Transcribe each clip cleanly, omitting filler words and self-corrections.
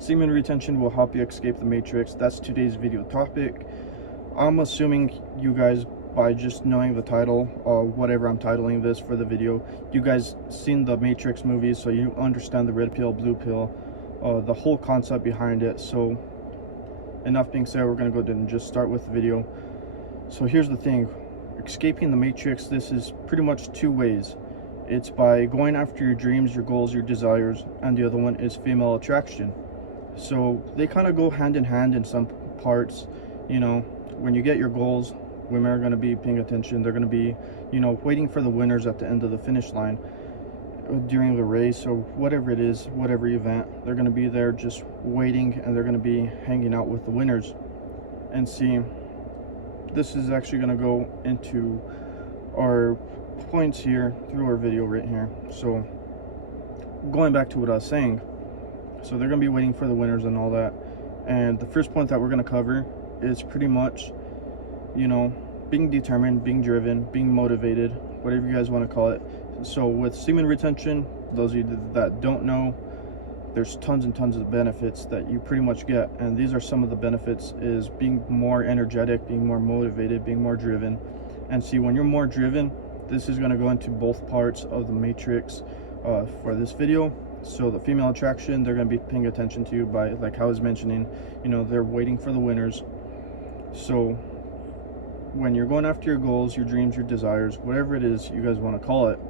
Semen retention will help you escape the matrix. That's today's video topic. I'm assuming you guys, by just knowing the title or whatever I'm titling this for the video, you guys seen the Matrix movies, so you understand the red pill, blue pill, the whole concept behind it. So enough being said, we're gonna go ahead and just start with the video. So here's the thing, escaping the matrix, this is pretty much two ways. It's by going after your dreams, your goals, your desires, and the other one is female attraction. So they kind of go hand in hand in some parts. You know, when you get your goals, women are going to be paying attention. They're going to be, you know, waiting for the winners at the end of the finish line during the race or whatever it is, whatever event. They're going to be there just waiting, and they're going to be hanging out with the winners. And see, this is actually going to go into our points here through our video right here. So going back to what I was saying, so they're going to be waiting for the winners and all that. And the first point that we're going to cover is pretty much, you know, being determined, being driven, being motivated, whatever you guys want to call it. So with semen retention, those of you that don't know, there's tons and tons of benefits that you pretty much get. And these are some of the benefits: is being more energetic, being more motivated, being more driven. And see, when you're more driven, this is going to go into both parts of the matrix for this video. So the female attraction, they're going to be paying attention to you by, like I was mentioning, you know, they're waiting for the winners. So when you're going after your goals, your dreams, your desires, whatever it is you guys want to call it,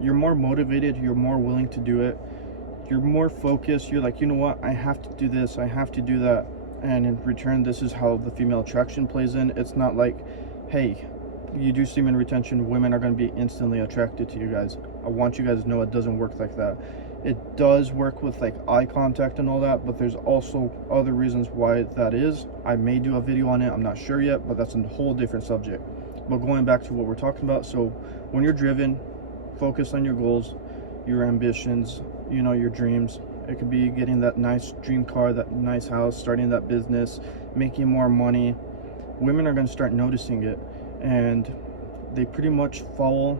you're more motivated, you're more willing to do it, you're more focused. You're like, you know what, I have to do this, I have to do that. And in return, this is how the female attraction plays in. It's not like, hey, you do semen retention, women are going to be instantly attracted to you guys. I want you guys to know it doesn't work like that. It does work with like eye contact and all that, but there's also other reasons why that is. I may do a video on it, I'm not sure yet, but that's a whole different subject. But going back to what we're talking about, so when you're driven, focus on your goals, your ambitions, you know, your dreams. It could be getting that nice dream car, that nice house, starting that business, making more money. Women are going to start noticing it, and they pretty much follow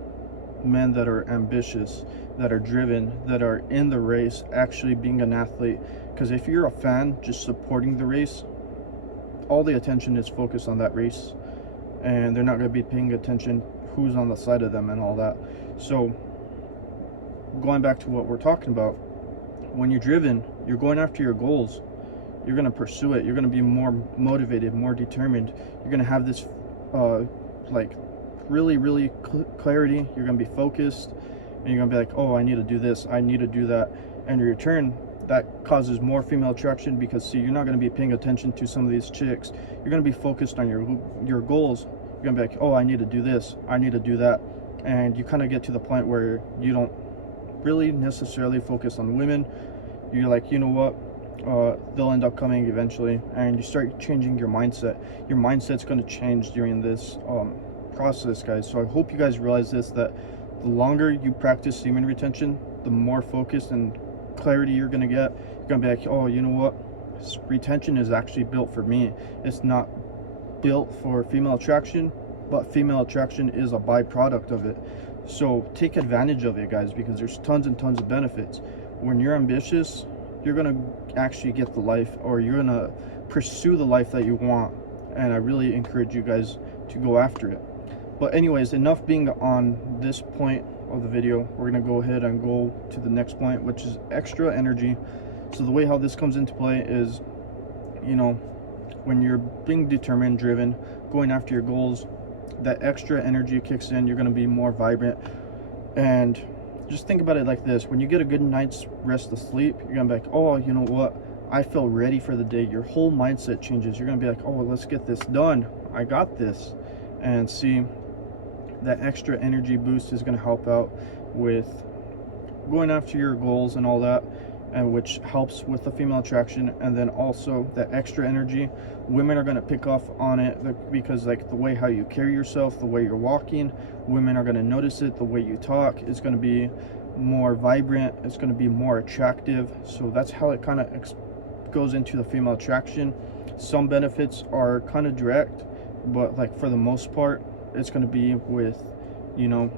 men that are ambitious, that are driven, that are in the race, actually being an athlete. Because if you're a fan just supporting the race, all the attention is focused on that race, and they're not going to be paying attention who's on the side of them and all that. So going back to what we're talking about, when you're driven, you're going after your goals, you're going to pursue it, you're going to be more motivated, more determined. You're going to have this like really clarity. You're going to be focused, and you're going to be like, oh, I need to do this, I need to do that. And in return, that causes more female attraction, because see, you're not going to be paying attention to some of these chicks. You're going to be focused on your goals. You're going to be like, oh, I need to do this, I need to do that. And you kind of get to the point where you don't really necessarily focus on women. You're like, you know what, they'll end up coming eventually. And you start changing your mindset. Your mindset's going to change during this process, guys. So I hope you guys realize this, that the longer you practice semen retention, the more focused and clarity you're going to get. You're going to be like, oh, you know what, retention is actually built for me. It's not built for female attraction, but female attraction is a byproduct of it. So take advantage of it, guys, because there's tons and tons of benefits. When you're ambitious, you're going to actually get the life, or you're going to pursue the life that you want. And I really encourage you guys to go after it. But anyways, enough being on this point of the video. We're going to go ahead and go to the next point, which is extra energy. So the way how this comes into play is, you know, when you're being determined, driven, going after your goals, that extra energy kicks in. You're going to be more vibrant. And just think about it like this: when you get a good night's rest of sleep, you're going to be like, oh, you know what, I feel ready for the day. Your whole mindset changes. You're going to be like, oh, let's get this done, I got this. And see, that extra energy boost is going to help out with going after your goals and all that, and which helps with the female attraction. And then also that extra energy, women are going to pick off on it, because like the way how you carry yourself, the way you're walking, women are going to notice it. The way you talk is going to be more vibrant, it's going to be more attractive. So that's how it kind of goes into the female attraction. Some benefits are kind of direct, but like for the most part, it's going to be with, you know,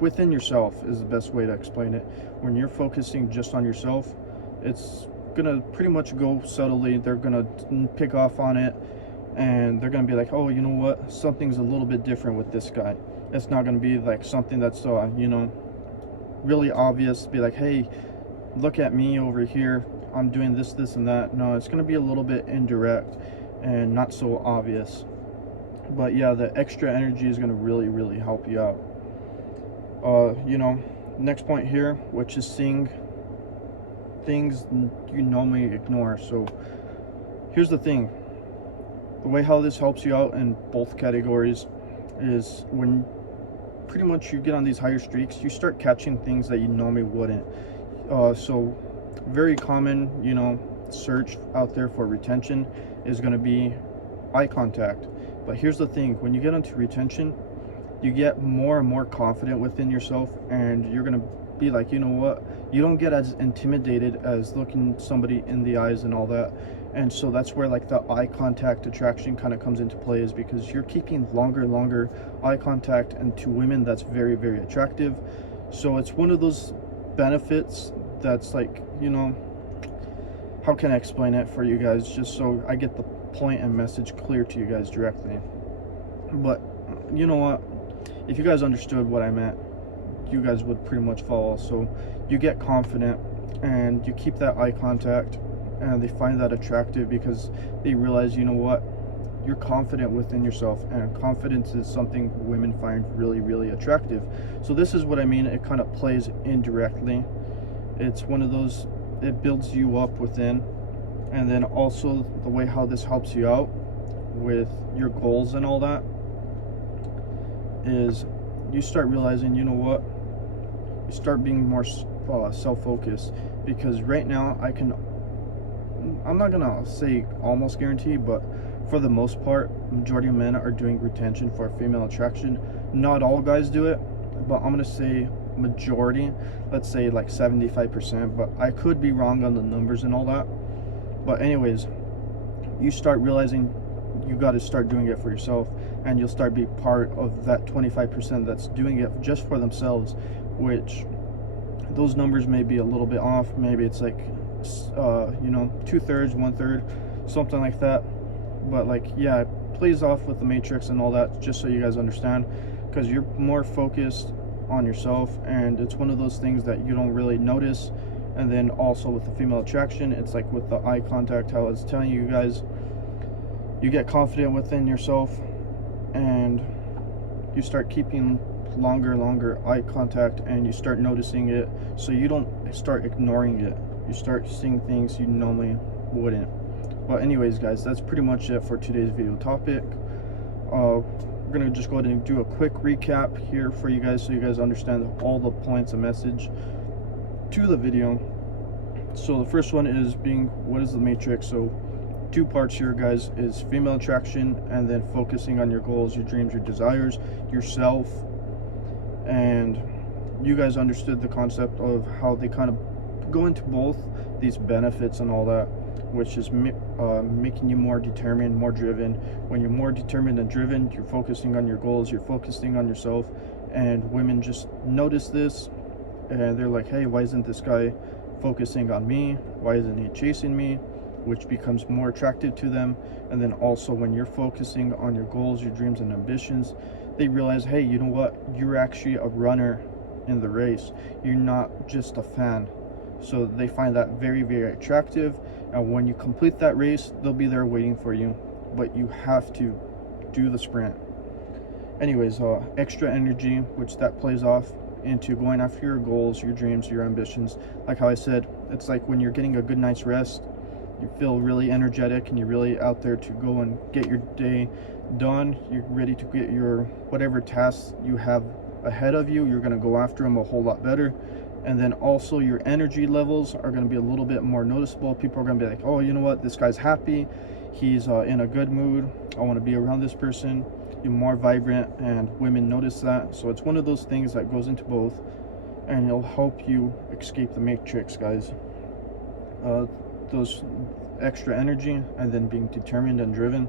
within yourself is the best way to explain it. When you're focusing just on yourself, it's gonna pretty much go subtly. They're gonna pick off on it, and they're gonna be like, oh, you know what, something's a little bit different with this guy. It's not gonna be like something that's you know, really obvious. Be like, hey, look at me over here, I'm doing this, this, and that. No, it's gonna be a little bit indirect and not so obvious. But yeah, the extra energy is gonna really help you out. You know, next point here, which is seeing things you normally ignore. So here's the thing, the way how this helps you out in both categories is when pretty much you get on these higher streaks, you start catching things that you normally wouldn't. So very common, you know, search out there for retention is going to be eye contact. But here's the thing, when you get into retention, you get more and more confident within yourself, and you're going to be like, you know what, you don't get as intimidated as looking somebody in the eyes and all that. And so that's where like the eye contact attraction kind of comes into play, is because you're keeping longer eye contact, and to women that's very attractive. So it's one of those benefits that's like, you know, how can I explain it for you guys, just so I get the point and message clear to you guys directly. But you know what, if you guys understood what I meant, you guys would pretty much follow. So you get confident and you keep that eye contact, and they find that attractive because they realize, you know what, you're confident within yourself, and confidence is something women find really attractive. So this is what I mean, it kind of plays indirectly. It's one of those, it builds you up within. And then also the way how this helps you out with your goals and all that is you start realizing, you know what, you start being more self-focused. Because right now I'm not gonna say almost guarantee, but for the most part, majority of men are doing retention for female attraction. Not all guys do it, but I'm gonna say majority, let's say like 75%, but I could be wrong on the numbers and all that. But anyways, you start realizing you got to start doing it for yourself, and you'll start be part of that 25% that's doing it just for themselves, which those numbers may be a little bit off. Maybe it's like you know, 2/3, 1/3, something like that. But like, yeah, it plays off with the matrix and all that, just so you guys understand, because you're more focused on yourself, and it's one of those things that you don't really notice. And then also with the female attraction, it's like with the eye contact, how I was telling you guys, you get confident within yourself, and you start keeping longer eye contact, and you start noticing it, so you don't start ignoring it. You start seeing things you normally wouldn't. But anyways guys, that's pretty much it for today's video topic. We're gonna just go ahead and do a quick recap here for you guys, so you guys understand all the points and message to the video. So the first one is being, what is the matrix? So 2 parts here guys, is female attraction, and then focusing on your goals, your dreams, your desires, yourself. And you guys understood the concept of how they kind of go into both these benefits and all that, which is making you more determined, more driven. When you're more determined and driven, you're focusing on your goals, you're focusing on yourself, and women just notice this, and they're like, hey, why isn't this guy focusing on me? Why isn't he chasing me? Which becomes more attractive to them. And then also when you're focusing on your goals, your dreams and ambitions, they realize, hey, you know what, you're actually a runner in the race, you're not just a fan. So they find that very attractive, and when you complete that race, they'll be there waiting for you, but you have to do the sprint. Anyways, extra energy, which that plays off into going after your goals, your dreams, your ambitions. Like how I said, it's like when you're getting a good night's rest, you feel really energetic, and you're really out there to go and get your day done. You're ready to get your whatever tasks you have ahead of you, you're going to go after them a whole lot better. And then also your energy levels are going to be a little bit more noticeable. People are going to be like, oh, you know what, this guy's happy, he's in a good mood, I want to be around this person. You're more vibrant, and women notice that. So it's one of those things that goes into both, and it'll help you escape the matrix, guys. Those extra energy, and then being determined and driven.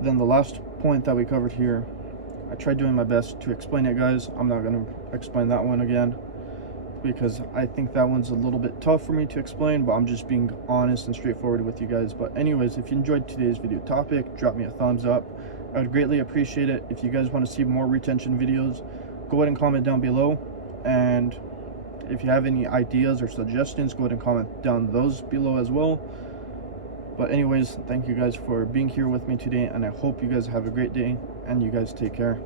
Then the last point that we covered here, I tried doing my best to explain it, guys. I'm not going to explain that one again. because I think that one's a little bit tough for me to explain, but I'm just being honest and straightforward with you guys. But anyways, if you enjoyed today's video topic, drop me a thumbs up. I would greatly appreciate it. If you guys want to see more retention videos, go ahead and comment down below. And if you have any ideas or suggestions, go ahead and comment down those below as well. But anyways, thank you guys for being here with me today, and I hope you guys have a great day, and you guys take care.